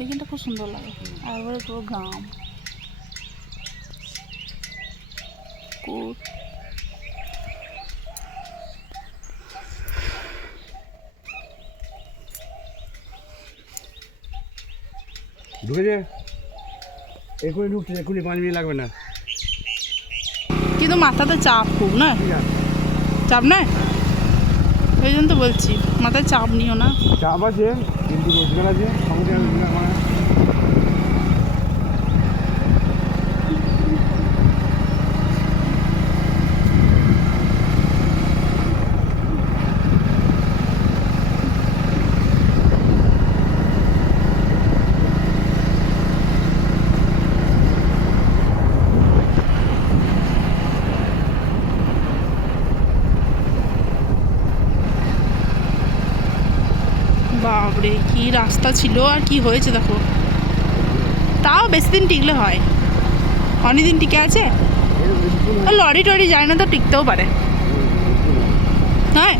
এখানটা খুব সুন্দর লাগে, একবারে পুরো গ্রাম। ঢুকেছে, এখনই ঢুকছে, এখনই 5 মিনিট লাগবে না। কিন্তু মাথাতে চাপ খুব না, চাপ নয়, ওই জন্য তো বলছি মাথায় চাপ নিও না। চাপ আছে কিন্তু রোজগার আছে, সমুদ্রে আমার বাপরে কি রাস্তা ছিল আর কি হয়েছে দেখো। তাও বেশি দিন টিকলে হয়, অনেকদিন টিকে আছে। লরি টরি যায় না তো টিকতেও পারে, হ্যাঁ।